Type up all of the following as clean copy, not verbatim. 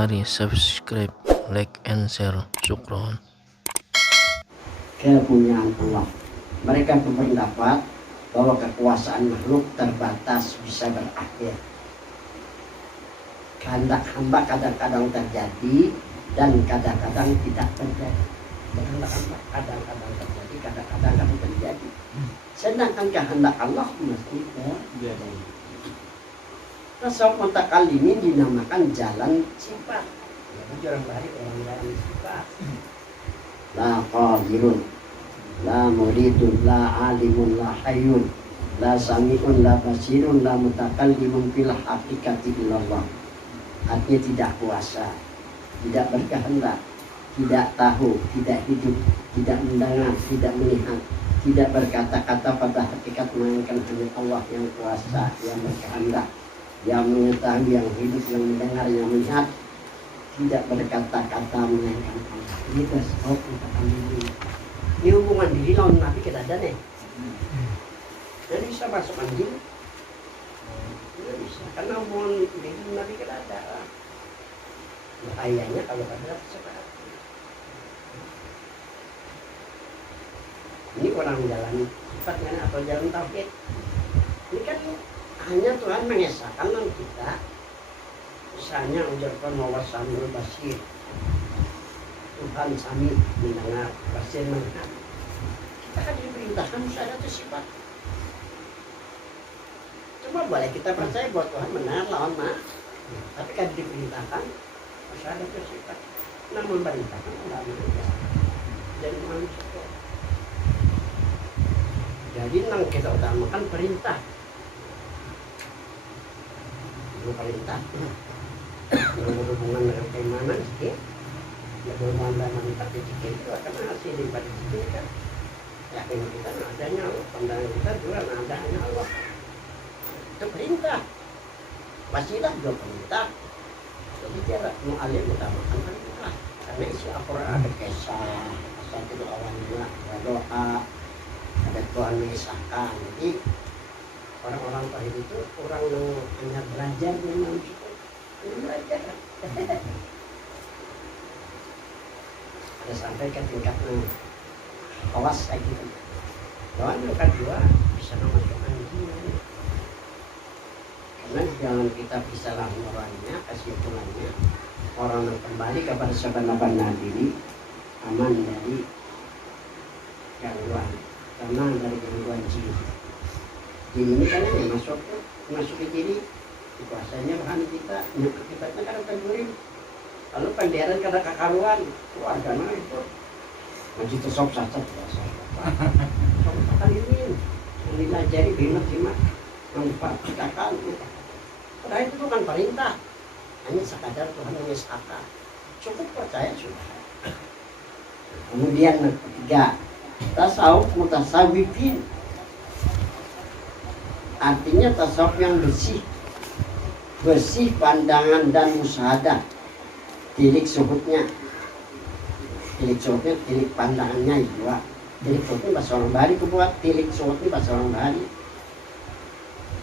Mari subscribe, like, and share. Syukron. Kepunyaan Allah. Mereka berpendapat bahwa kekuasaan makhluk terbatas, bisa berakhir. Kehendak hamba kadang-kadang terjadi dan kadang-kadang tidak terjadi. Kehendak hamba kadang-kadang terjadi, kadang-kadang tidak terjadi. Sedangkan kehendak Allah mesti terjadi. Tasawuf mutakallimin dinamakan jalan sifat. Orang balik orang jalan sifat. La qadirun, la muridun, la alimun, la hayyun, la sami'un, la basirun, la mutakallimun fil haqiqati illallah. Artinya tidak kuasa, tidak berkehendak, tidak tahu, tidak hidup, tidak mendengar, tidak melihat, tidak berkata-kata pada hakikat, melainkan hanya Allah yang kuasa, yang berkehendak, yang mengetahui, yang hidup, yang mendengar, yang melihat, tidak berkata-kata melainkan Allah. Ini tasawuf mutakallimin. Ini hubungan diri lawan Nabi kita ada nih. Jadi bisa masuk anjing. Tidak bisa, karena hubungan diri Nabi kita ada. Bahayanya kalau ada seperti ini orang jalan sifatnya atau jalan tauhid. Ini kan hanya Tuhan mengesahkan kita. Misalnya ujarkan wawasanul basir, Tuhan sami mendengar, basir melihat. Kita kan diperintahkan musyawarah itu sifat. Coba boleh kita percaya bahwa Tuhan mendengar lawan mah, tapi kan diperintahkan musyawarah itu sifat. Namun perintahkan Allah mendengar dan manusia. Jadi nang kita utamakan perintah. Itu perintah. Yang berhubungan dengan keimanan sih, ya berhubungan dengan iman itu akan hasil daripada itu kan. Yakin kita adanya Allah, pandangan kita juga adanya Allah. Itu perintah. Wasilah juga perintah. Jadi cara mu'alim utamakan perintah. Karena isi Al-Quran ada kisah, asal itu awalnya ada doa, ada Tuhan mengisahkan. Jadi orang-orang tauhid itu orang yang hanya belajar dengan belajar. Ada sampai ke tingkat awas kayak gitu. Lawan yang kedua bisa masuk anjing. Karena jangan kita bisa lahurannya, kesimpulannya orang yang kembali kepada sebenar-benar diri aman dari gangguan, karena dari gangguan jin. Jin ini kan yang masuk ke diri. Kuasanya bahan kita, nyukur kita kan terguring. Lalu penderan kada kakaruan, keluarganya itu masih tesok sasat biasa. Sopan ini, yang dilajari bimat memperhatikan. Padahal itu bukan perintah, hanya sekadar Tuhan mengesahkan. Cukup percaya sudah. Kemudian yang ketiga, tasawuf mutasawwifin. Artinya tasawuf yang bersih pandangan dan musyahadah. Tilik suhutnya, tilik pandangannya itu. Tilik suhutnya bahasa orang Bali kebuat, tilik suhutnya bahasa orang Bali.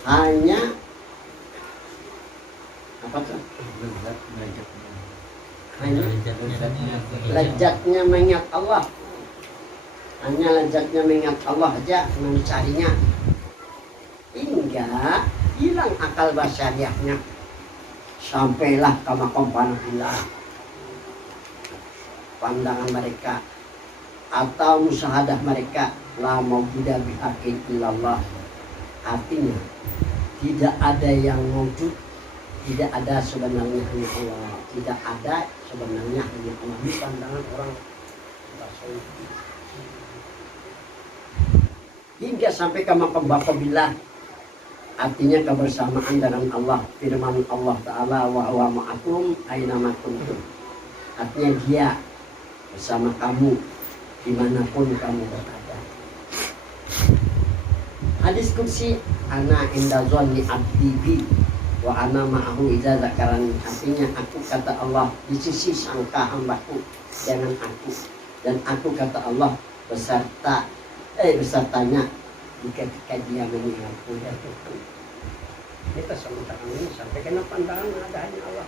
Hanya apa tuh? Hanya lezatnya mengingat Allah. Hanya lezatnya mengingat Allah aja mencarinya. Hingga hilang akal basyariahnya, sampailah ke maqam panahillah, pandangan mereka atau musyahadah mereka la mawjuda bihaqqin illallah. Artinya tidak ada yang wujud, tidak ada sebenarnya hanya Allah, tidak ada sebenarnya hanya Allah. Ini pandangan orang tasawuf. Hingga sampai ke maqam baqabillah, artinya kebersamaan dengan Allah. Firman Allah Ta'ala wa huwa ma'akum aina ma kuntum. Artinya dia bersama kamu dimanapun kamu berada. Hadis qudsi, ana inda dhanni abdi bi wa ana ma'ahu idza dzakarani. Artinya aku kata Allah di sisi sangka hambaku dengan aku, dan aku kata Allah besertanya ketika dia mengingatku. Kita sama ini sampai kena pandangan ada hanya Allah.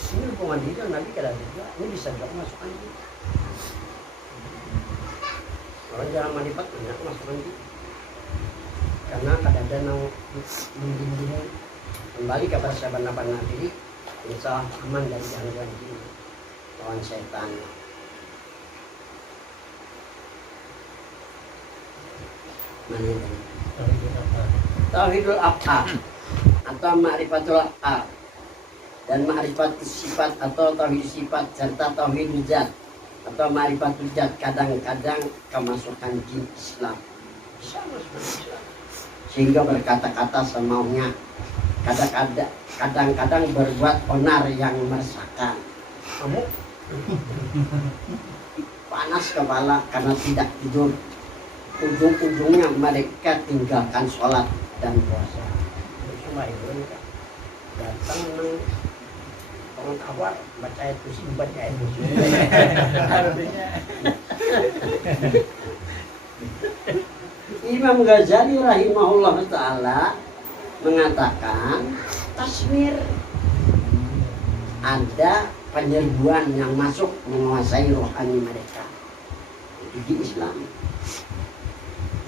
Ini hubungan dia Nabi kada juga. Ini bisa juga masuk anji. Orang jarang melipat banyak masuk anji. Karena kadang-kadang nang membimbing kembali kepada sahabat-sahabat Nabi, insya Allah aman dari gangguan jin, lawan setan. Tauhidul af'al atau ma'rifatul af'al dan ma'rifatul sifat atau tauhid sifat serta tauhid zat atau ma'rifatul zat kadang-kadang kemasukan jin Islam bisa masuk Islam sehingga berkata-kata semaunya, kadang-kadang berbuat onar yang meresahkan. Kamu panas kepala karena tidak tidur. Ujung-ujungnya mereka tinggalkan sholat dan puasa. Cuma itu datang orang tawar baca itu sih baca itu sih. Imam Ghazali rahimahullah ta'ala mengatakan tasmir ada penyerbuan yang masuk menguasai rohani mereka di Islam.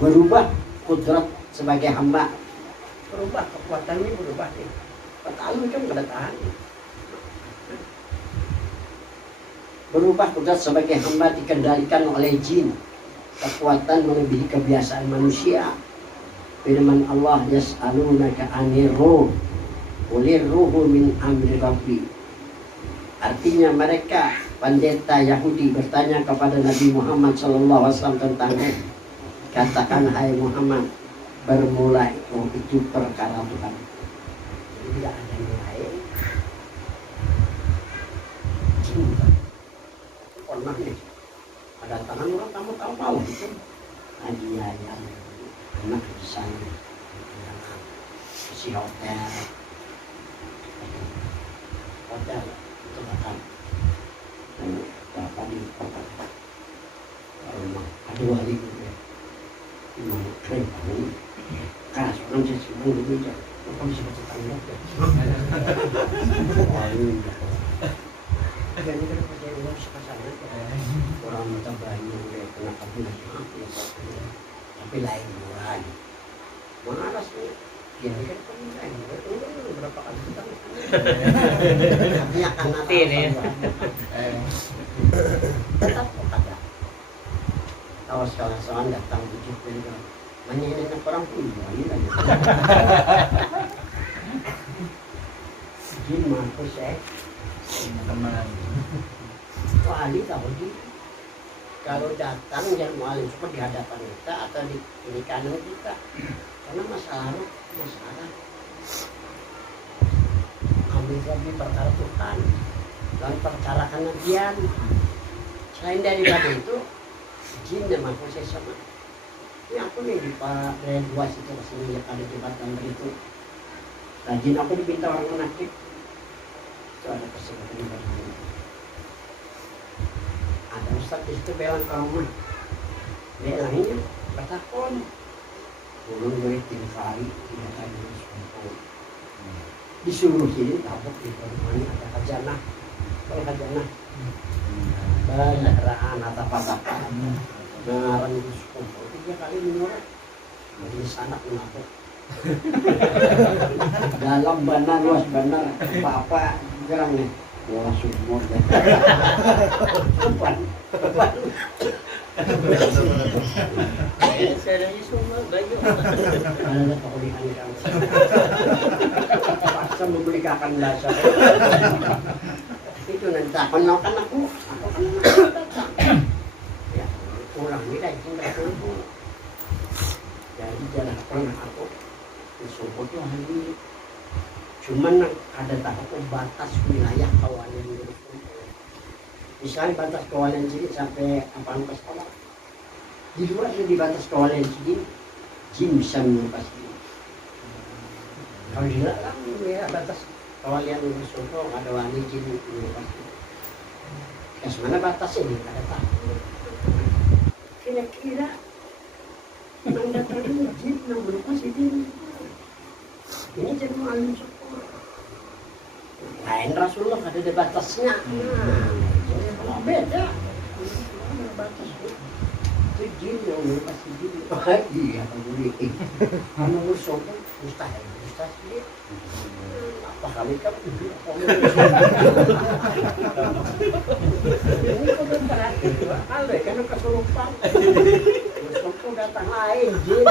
Berubah kudrat sebagai hamba, berubah kekuatannya, berubah nih. Pertama kan kada tahan. Berubah kudrat sebagai hamba dikendalikan oleh jin. Kekuatan melebihi kebiasaan manusia. Firman Allah, yas'alunaka 'anir ruh qulir ruhu min amri rabbi. Artinya mereka pendeta Yahudi bertanya kepada Nabi Muhammad SAW tentang ruh. Katakan hai Muhammad, bermula itu perkara Tuhan. Tidak ada yang lain. Cinta. Pernah nih, ada tangan orang kamu tahu itu. Hadiah yang anak di sana, si hotel itu makan. Dapat di rumah. Ada wali keren banget. Kas orang sesungguh itu aja. Kamu bisa baca tanda. Ini kan percaya orang sekasarnya. Orang minta banyak kena kabul. Tapi lain lagi. Mana rasanya? Ini kan lain. Berapa kali kita? Hanya karena ini. Tetap ada. Awas kalau soal datang tujuh puluh, menyanyi orang pun ini kan. Jin mampus teman. Wali tahu di kalau datang jangan mualim cuma di hadapan kita atau di kanan kita, karena masalah ambil lagi perkara Tuhan dan perkara kenabian. Selain daripada itu jin dan manusia sama. Ini aku nih di Pak Raya 2 situ kesini yang ada jembatan itu. Nah jin aku dipinta orang menakib. Itu ada kesempatan di bagian. Ada ustaz di situ belang ke rumah. Belangnya bertakon. Belum gue 3 kali, 3 kali disuruh. Disuruh sini tabuk di rumahnya ada khazanah. Kalau khazanah banyak rahan atau apa-apa ngarang itu sekumpul 3 kali menyurat jadi sanak menakut dalam benar luas benar apa-apa gerangnya wah sumur deh depan saya sumur baju ada kekulihan kamu paksa membelikan dasar itu nanti penolokan aku kan ya kurang ini dah cinta aku jadi jalan pernah aku disuruh tuh hari cuman ada tahap batas wilayah kawalan ini misalnya batas kawalan sini sampai 18 sekolah di luar di batas kawalan sini jin bisa menyepas ini kalau tidak kan ya batas kawalan Solo ada wali jin menyepas ini kas mana batas ini ada tak kira-kira yang datang ini jin yang melupas ini jadi alim syukur lain ras Rasulullah ada batasnya. Nah, beda. Ada batasnya. Itu jin yang pasti jin. Iya, kaburi. Kamu musuh pun mustahil. Mustahil. Apa kali kamu itu? Ini kok berarti kalau kan kesurupan. Musuhku datang lain jin.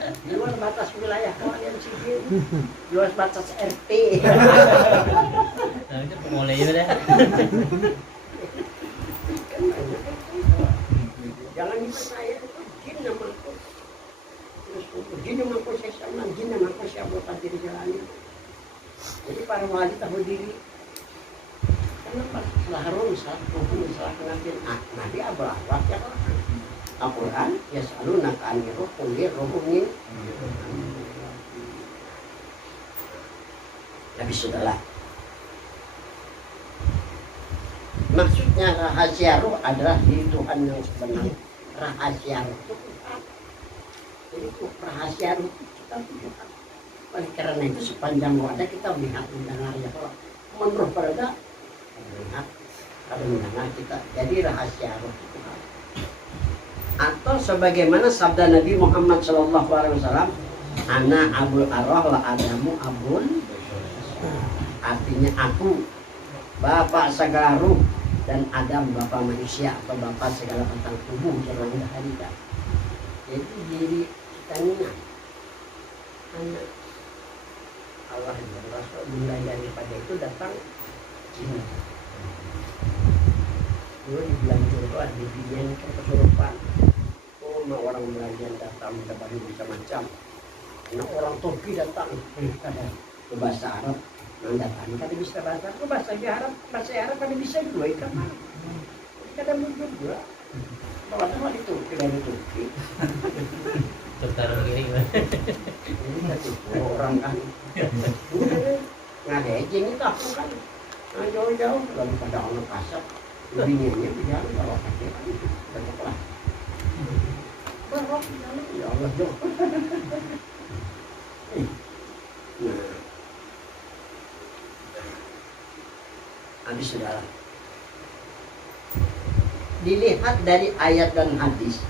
Di luar batas wilayah kalian sih jin. Di luar batas RT. Nah, itu mulai udah. Jangan dipercaya itu jin namaku. Terus jin namaku saya sama jin namaku saya buat diri jalani. Jadi para wali tahu diri. Kenapa? Setelah Harun salah kenapin Nabi Abraham ya Al-Quran ya selalu nakaan roh kulir rohnya. Tapi sudahlah. Maksudnya rahasia roh adalah diri Tuhan yang sebenarnya. Rahasia roh itu Tuhan. Jadi itu rahasia roh itu kita Tuhan. Oleh karena itu sepanjang ada kita melihat mendengar ya kalau menurut pada melihat kalau mendengar kita jadi rahasia roh itu Tuhan. Atau sebagaimana sabda Nabi Muhammad SAW, ana abul arwah wa adamu abul, artinya aku bapak segala ruh dan Adam bapak manusia atau bapak segala batang tubuh jalan daharikan. Jadi diri kita ini anak Allah dan Rasul mulai daripada itu datang jin. Dulu di bulan Jum'at di dunia ini kan kesurupan. Oh, orang belanjaan datang dapat macam-macam. Nah, orang Turki datang ke bahasa Arab. Nah, datang kan bisa bahasa Arab, bahasa Arab kan bisa dua itu kan. Kadang mungkin juga. Kalau sama di Turki dari Turki. Tertaruh gini gimana? Ini satu orang kan. Nggak ada ini tahu kan. Nah, jauh-jauh lalu pada orang kasar. Bininya berjalan bawa kaki kan. Tetaplah. Barok jalan ya Allah jauh. Nah. Habis saudara. Dilihat dari ayat dan hadis,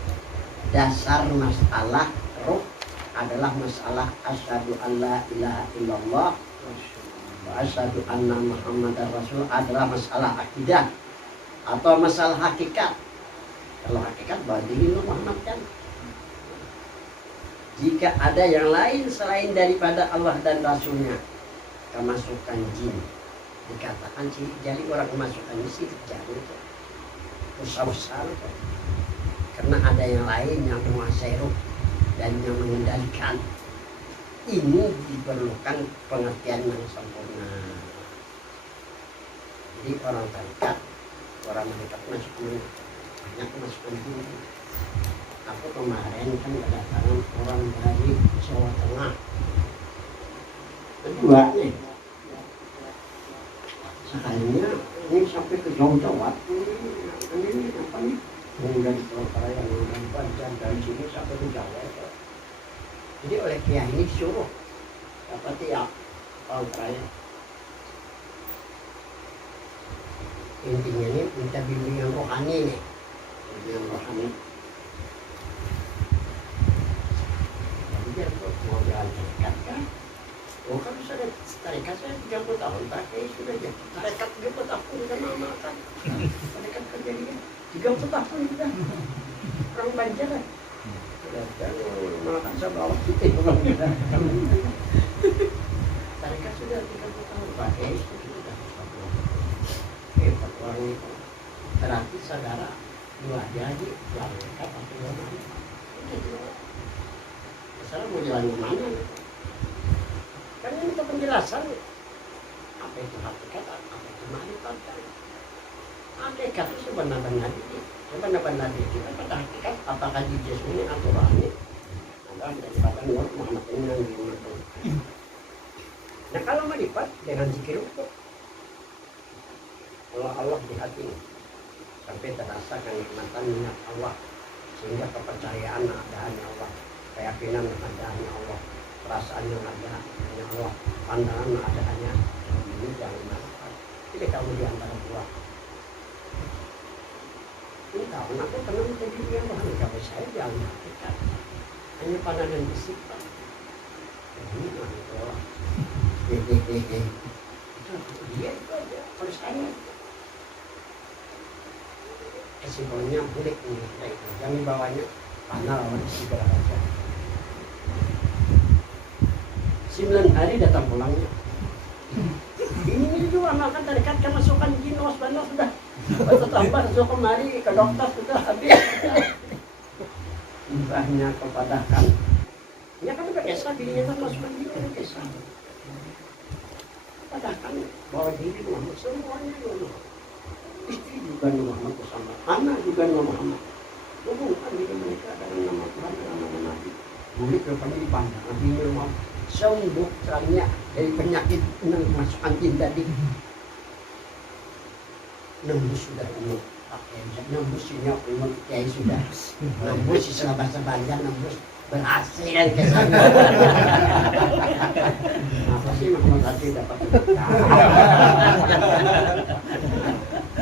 dasar masalah roh adalah masalah asyhadu an la ilaha illallah wa asyhadu anna muhammadar rasul adalah masalah akidah atau masalah hakikat. Kalau hakikat bagi Muhammad kan. Jika ada yang lain selain daripada Allah dan Rasulnya, kemasukan jin dikatakan sih jadi orang kemasukan sih jadi besar karena ada yang lain yang menguasai roh dan yang mengendalikan. Ini diperlukan pengertian yang sempurna. Jadi orang tarikat, orang mereka masuk banyak kemasukan jin. Aku kemarin kan kedatangan orang dari Jawa Tengah. Kedua nih, sekalinya ini sampai ke Jawa. Ini apa nih? Yang dari Surabaya, yang dari Banjar, dari sini sampai ke Jawa. Jadi oleh kiai ini disuruh dapat tiap Surabaya. Intinya ini minta bimbingan rohani nih, bimbingan rohani. Mau jalan tarikat kan? Oh kan bisa ada tarikat saya 30 tahun pakai sudah jadi tarikat 30 tahun sudah makan tarikat kerja dia 30 tahun sudah orang Banjar lah sudah kan makan saya bawa tarikat sudah 30 tahun pakai sudah hebat orang itu berarti saudara dua jadi jalan tarikat atau mana saya mau jalan kemana? Kan ini untuk penjelasan apa itu hakikat, apa itu makrifat kan? Hakikat itu sebenar-benar kita pada hakikat apakah di jasmani atau rohani? Adalah daripada Nur Muhammad ini yang dimaksud. Nah kalau makrifat dengan zikir itu, Allah di hati sampai terasa kenikmatan minat Allah sehingga kepercayaan adanya Allah. Keyakinan adanya Allah, perasaan yang ada hanya Allah, pandangan yang ada hanya ini jangan melakukan. Jadi kamu di antara dua. Ini tahu aku tenang menjadi yang Tuhan, kalau saya jangan melakukan. Hanya pandangan fisik Pak. Ini itu Allah. Itu dia itu aja. Kalau saya kesimpulannya boleh ini, yang dibawanya panah lawan segala aja. 9 hari datang pulangnya. Ini juga makan tarekat kemasukan jin wasbana sudah. Baca tambah masuk kemari ke dokter sudah habis. Ibahnya kepadakan. Ya kan udah kesah dirinya kan masukan jin udah kesah. Padahkan bahwa diri Muhammad semuanya Muhammad. Istri juga Muhammad bersama, anak juga Muhammad. Hubungkan diri mereka dengan nama Tuhan dan nama Nabi. Boleh kepada dipandang Nabi Muhammad. Sembuh terangnya dari penyakit yang masukkan jin tadi. Nembus sudah umur pakai nembus ini umur kiai sudah. Nembus si selama sebanyak nembus berhasil ke sana. Apa sih Muhammad tadi dapat?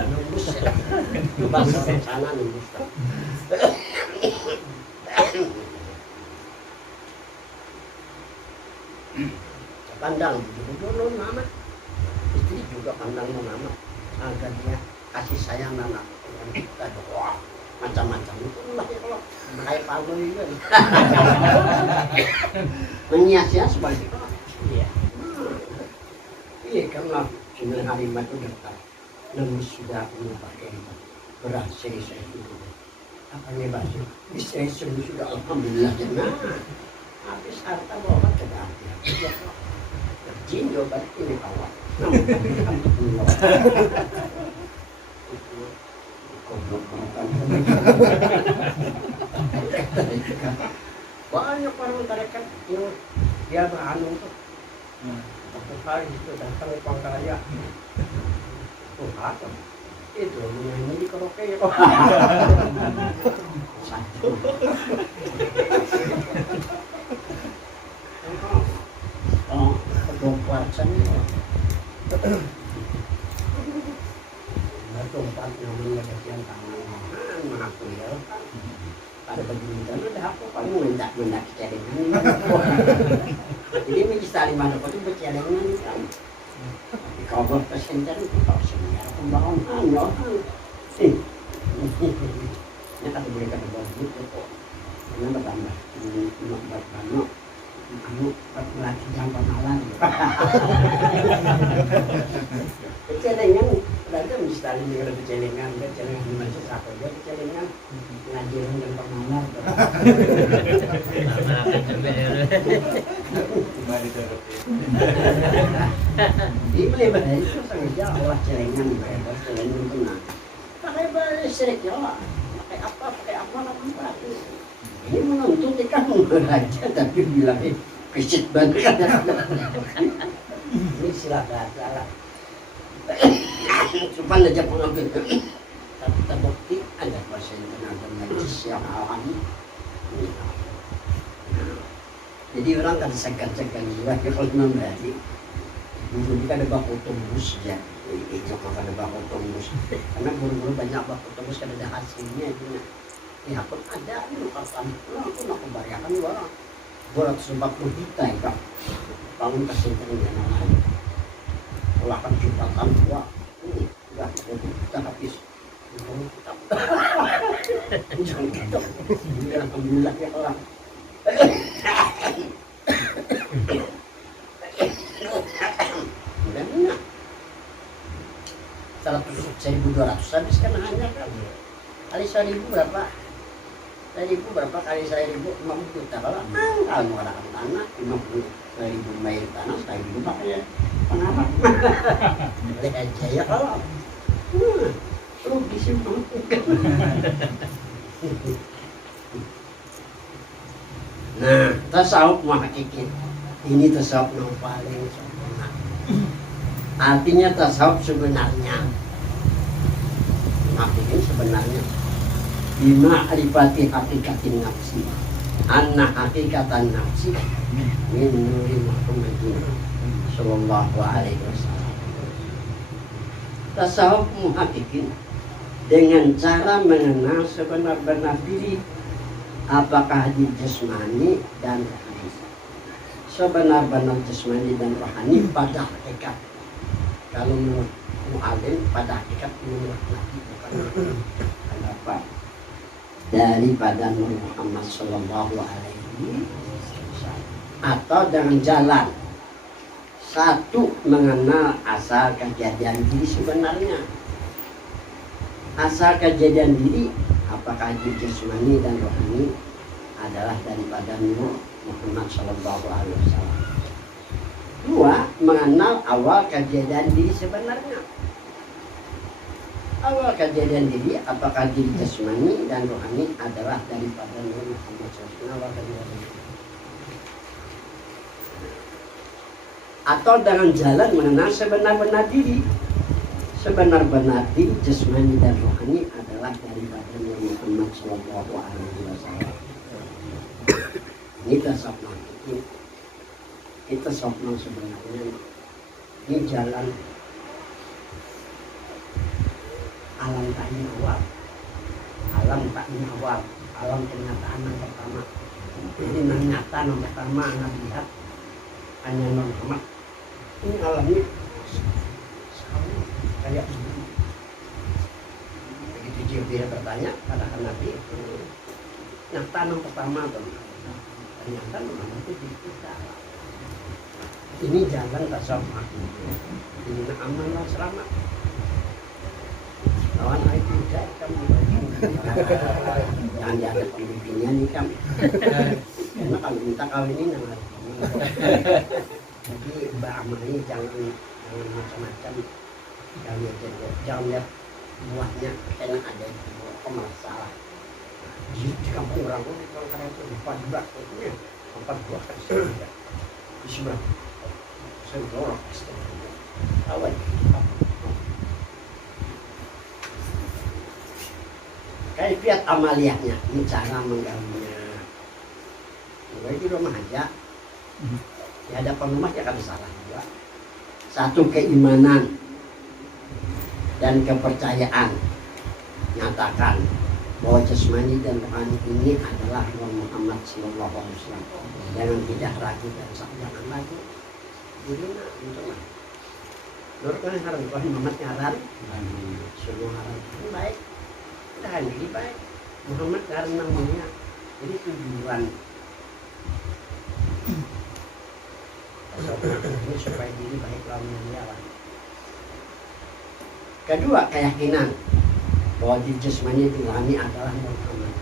Nembus bahasa sana nembus. Pandang dulu Muhammad, istri juga pandang Muhammad agar dia kasih sayang anak dengan kita doa macam-macam itu lah ya kalau kayak palu itu menghias-hias seperti itu. Iya, iya karena Sunan Halimah itu datang nembus sudah punya pakai berhasil saya itu apa nih baju istri sudah alhamdulillah jenah habis harta bawa ke dapur. Jin jawaban ini kawan. Banyak orang tarekat yang dia beranu tuh. Satu hari itu datang ke Pangkalaya. Oh apa? Itu menyanyi di karaoke ya kok. Satu. Kedompatannya tempat yang menyaksikan tangan mengaku ya pada begini kan udah aku paling mendak celengan ini menjadi mana kok itu celengan kan di kabar presenter itu tak semuanya pembangunan ya ini kan boleh kata bagus itu kok karena bertambah banyak anu melatih jangka malam kecelengan berarti misalnya dengan kecelengan dimaksud apa ya kecelengan ngajarin jangka malam di melebar itu sangat jauh lah celengan melebar celengan itu nah pakai balik serik ya pakai apa ini menuntut ikan raja tapi bilangnya kesit banget ini silakan salah cuman aja pengambil tapi terbukti ada pasien tenaga medis yang alami jadi orang kan segan-segan juga kalau membeli dulu ini kan ada baku tembus ya itu kan ada baku tembus karena buru-buru banyak baku tembus kan ada hasilnya itu ya pun ada ini kapan aku nak membayarkan uang 240 juta ya Pak bangun kesimpulan yang lain pulakan jumatan uang ini udah 20 juta habis jangan gitu alhamdulillah ya Allah udah enak 1.200 habis kan hanya kan kali 1.000 berapa? 1.000 berapa kali 1.000? 50 juta kalau kalau orang tanah 50.000 bayar tanah 1.000 pakai pengamat boleh aja ya kalau rugi sih nah tasawuf hakiki ini tasawuf yang paling sempurna artinya tasawuf sebenarnya artinya sebenarnya bima alifati hakikatin nafsi anna hakikatan nafsi min nuri Muhammadin sallallahu alaihi wasallam. Tasawuf muhakikin dengan cara mengenal sebenar-benar diri, apakah di jasmani dan rohani. Sebenar-benar jasmani dan rohani pada hakikat. Kalau menurut mu'alim pada hakikat menurut Nabi bukan apa daripada Nur Muhammad sallallahu alaihi wasallam. Atau dengan jalan satu, mengenal asal kejadian diri sebenarnya. Asal kejadian diri apakah di jasmani dan rohani adalah daripada Nur Muhammad sallallahu alaihi wasallam. Dua, mengenal awal kejadian diri sebenarnya. Awal kejadian diri apakah diri jasmani dan rohani adalah daripada Nur Muhammad sallallahu alaihi wasallam. Atau dengan jalan mengenal sebenar-benar diri. Sebenar-benar diri jasmani dan rohani adalah daripada Nur Muhammad sallallahu alaihi wasallam. Ini tasawuf. Kita sopno sebenarnya ini jalan alam tak awal, alam tak awal, alam kenyataan yang pertama. Jadi yang nyata yang pertama anak lihat hanya Nur Muhammad. Ini alamnya kayak begini. Begitu Jibril bertanya pada Nabi, nyata yang pertama tuh. Ternyata Muhammad itu di kita. Ini jalan tasawuf. Ini aman selamat. Lawan air tidak kamu. Jangan diada pemimpinnya nih kamu. Karena kalau minta kawin ini nama. Jadi Mbak Amal ini jangan macam-macam. Jangan lihat buahnya enak ada itu masalah. Di kampung orang pun kalau karena itu empat buah itu empat buah kan sudah. Di sebelah. Sendorong awal kaifiat amaliyahnya, ini cara menggalinya. Mulai di rumah aja di hadapan rumah jangan salah juga. Satu, keimanan dan kepercayaan, nyatakan bahwa jasmani dan rohani ini adalah Muhammad sallallahu alaihi wasallam. Jangan tidak ragu dan jangan ragu. Jadi nak, itu lah. Menurut kalian haram, kalau Muhammad nyaran, semua haram itu baik. Kita hanya ini baik. Muhammad karena namanya, jadi tujuan. Ini supaya diri baik lawan dia lah. Kedua, keyakinan bahwa di jasmani itu rohani adalah Muhammad.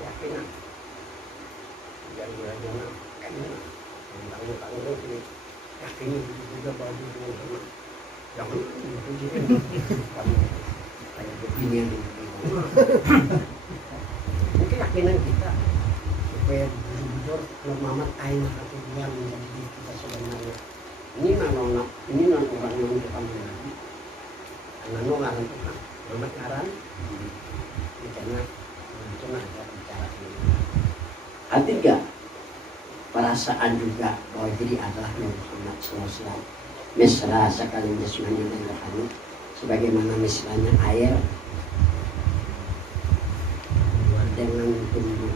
Keyakinan. Jangan keyakinan. Tanggung ini yakin juga bahwa dia Muhammad. Jangan itu jadi kayak beginian ini keyakinan kita supaya jujur Muhammad kain atau dia menjadi diri kita sebenarnya. Ini non orang non Tuhan Nabi. Karena ngaran Tuhan Muhammad ngaran karena itu ada bicara ini. Ketiga, perasaan juga bahwa diri adalah Muhammad SAW. Mesra sekali jasmani dan rohani, sebagaimana misalnya air dengan tumbuh.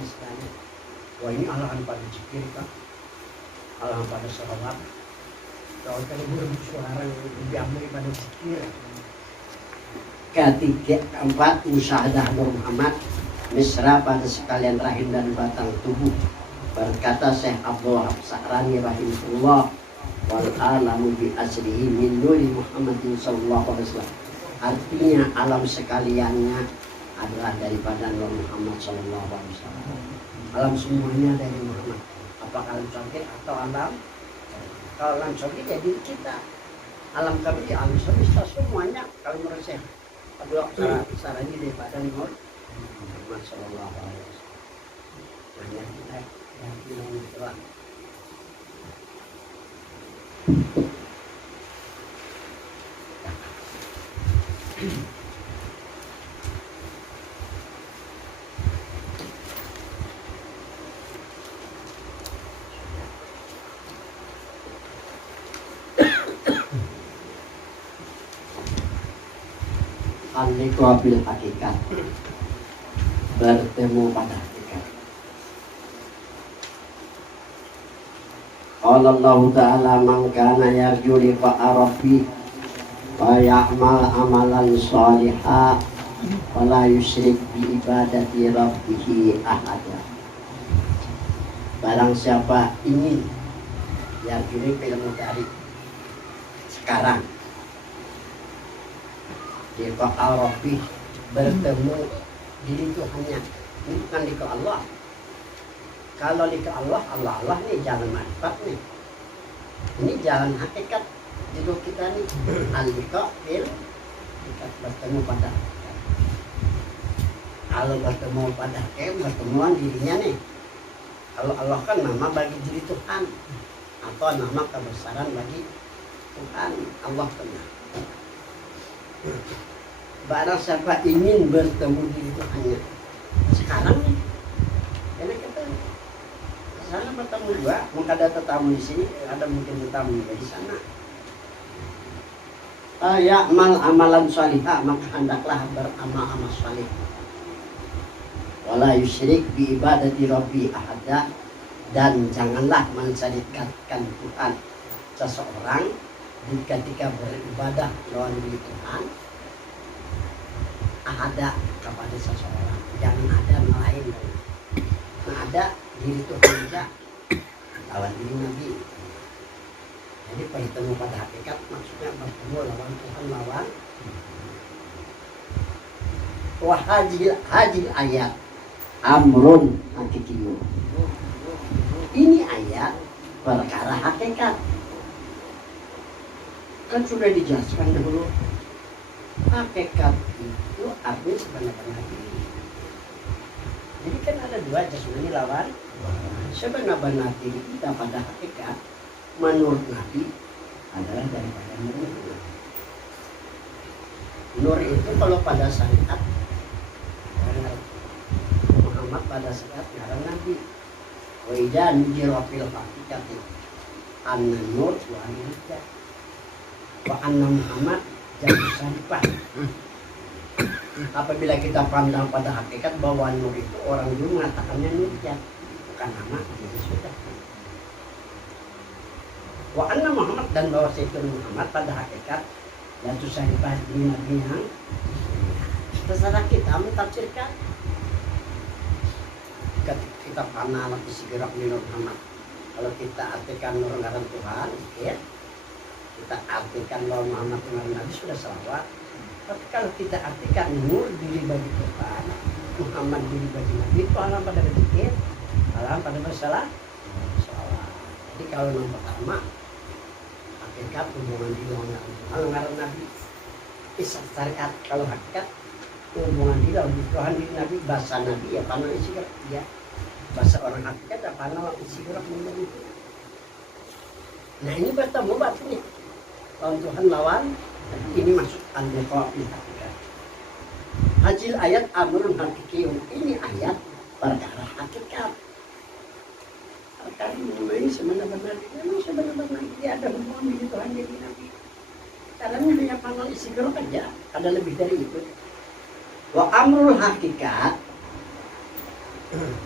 Misalnya, wah ini alahan pada zikir kan, alahan pada sholawat. Kalau kalau suara yang lebih aman pada zikir. Ketiga, keempat, musyahadah Muhammad. Mesra pada sekalian rahim dan batang tubuh. Berkata Syekh Abdul Wahab Sa'rani rahimahullah, wal alamu bi asrihi min nuri Muhammadin sallallahu alaihi wasallam. Artinya alam sekaliannya adalah daripada Nur Muhammad sallallahu alaihi wasallam. Alam semuanya dari Muhammad. Apakah alam syakir atau alam? Kalau alam syakir ya diri kita. Alam kabir ya alam syakir semuanya. Kalau menurut Syekh Abdul Wahab Sa'rani daripada Nur Muhammad sallallahu alaihi wasallam. Hanya kita yang bilang al-liqa bil hakikat, bertemu pada hakikat. Qala Allah Ta'ala man kana yarju liqa'a rabbih wa ya'mal amalan shalihan wa la yusyrik bi ibadati rabbih ahada. Barang siapa ingin yarju ilmu dari sekarang liqa'a rabbih, bertemu diri Tuhannya, ini bukan liqa Allah. Kalau liqa Allah, Allah nih jalan marifat nih. Ini jalan hakikat hidup kita nih. Al-liqa bil hakikat, bertemu pada hakikat. Kalau bertemu pada hakikat, bertemuan dirinya nih. Kalau Allah kan nama bagi diri Tuhan, atau nama kebesaran bagi Tuhan, Allah tenang. Barang siapa ingin bertemu diri Tuhannya sekarang nih, enak kita sana bertemu juga. Mungkin ada tetamu di sini, ada mungkin tetamu di sana. Ya'mal amalan salihah, maka hendaklah beramal salih. Wala yusyrik bi ibadati rabbi ahada, dan janganlah mensyarikatkan Tuhan seseorang ketika beribadah lawan diri Tuhan. Ahada kepada seseorang, jangan ada lain. Nah, ada diri Tuhan saja lawan diri Nabi. Jadi bertemu pada hakikat maksudnya bertemu lawan Tuhan, lawan wahajil ayat amrun hakikiyun. Ini ayat perkara hakikat. Kan sudah dijelaskan dahulu. Hakikat itu artinya sebenarnya diri. Jadi kan ada dua jasmani lawan sebenarnya diri kita pada hakikat menurut Nabi adalah daripada nur. Nur itu kalau pada syariat Muhammad pada syariat ngarang Nabi. Wa idza nujira fil haqiqati anna nur wa anna wa anna Muhammad jadi sampah. Apabila kita pandang pada hakikat bahwa nur itu, orang dulu mengatakannya nurjat, bukan nama, jadi sudah. Wa anna Muhammad, dan bahwa Sayyidina Muhammad pada hakikat yaitu sampah di Nabi yang terserah kita mentafsirkan. Kita panah isi gerak di Nur Muhammad. Kalau kita artikan nur ngaran Tuhan, ya, kita artikan bahwa Muhammad ngaran Nabi sudah salawat. Tapi kalau kita artikan nur diri bagi Tuhan, Muhammad diri bagi Nabi, itu alam pada berpikir, alam pada bersalah. Jadi kalau yang pertama, hakikat hubungan diri dengan Tuhan, ngaran Nabi, isat syariat. Kalau hakikat hubungan diri dengan Tuhan, diri Nabi, bahasa Nabi ya panah isi gerak dia. Bahasa orang hakikat ya panah isi gerak menjadi itu. Nah ini bertemu batunya lawan Tuhan, lawan ini maksud al-liqa bil hakikat. Hajil ayat amrun hakikiyun, ini ayat perkara hakikat. Perkara ini sebenarnya dia ada hubungan dengan Tuhan jadi Nabi. Caranya hanya panel isi gerak aja, ada lebih dari itu. Wa amrul hakikat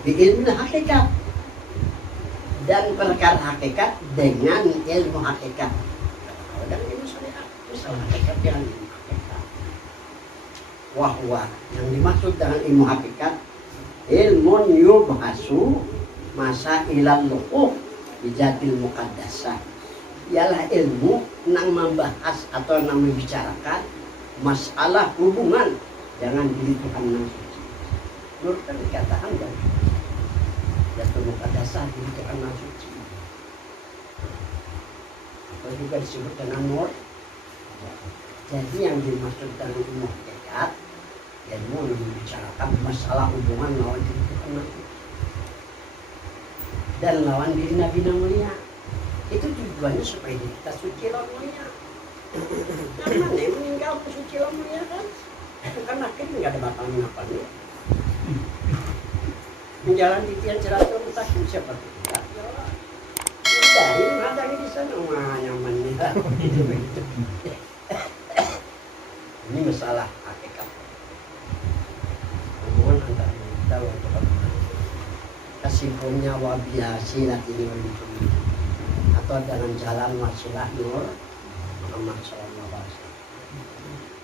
bi ilmu hakikat, dan perkara hakikat dengan ilmu hakikat. Dan ilmu syariat itu salah hakikat yang ilmu hakikat. Wahwa, yang dimaksud dengan ilmu hakikat ilmun yubhasu masa ilal luquh bijatil muqaddasah, ialah ilmu yang membahas atau yang membicarakan masalah hubungan dengan diri Tuhan yang suci. Nur kan dikatakan kan jatil muqaddasah, diri Tuhan yang suci. Atau juga disebut dengan nur. Jadi yang dimaksud dengan ilmu hakikat ilmu yang membicarakan masalah hubungan lawan diri Tuhan yang suci dan lawan diri Nabi yang mulia. Itu tujuannya supaya kita suci lawan mulia. Karena meninggal ke suci lawan mulia kan, bukan akhirnya nggak ada bakal ngapalnya. Menjalan di tiang Siratul Mustaqim seperti kita. Dari ada di sana wah nyaman nih. Ini masalah hakikat. simpulnya wabiyasinati walikum atau dengan jalan wasilah nur Muhammad sallallahu alaihi wasallam.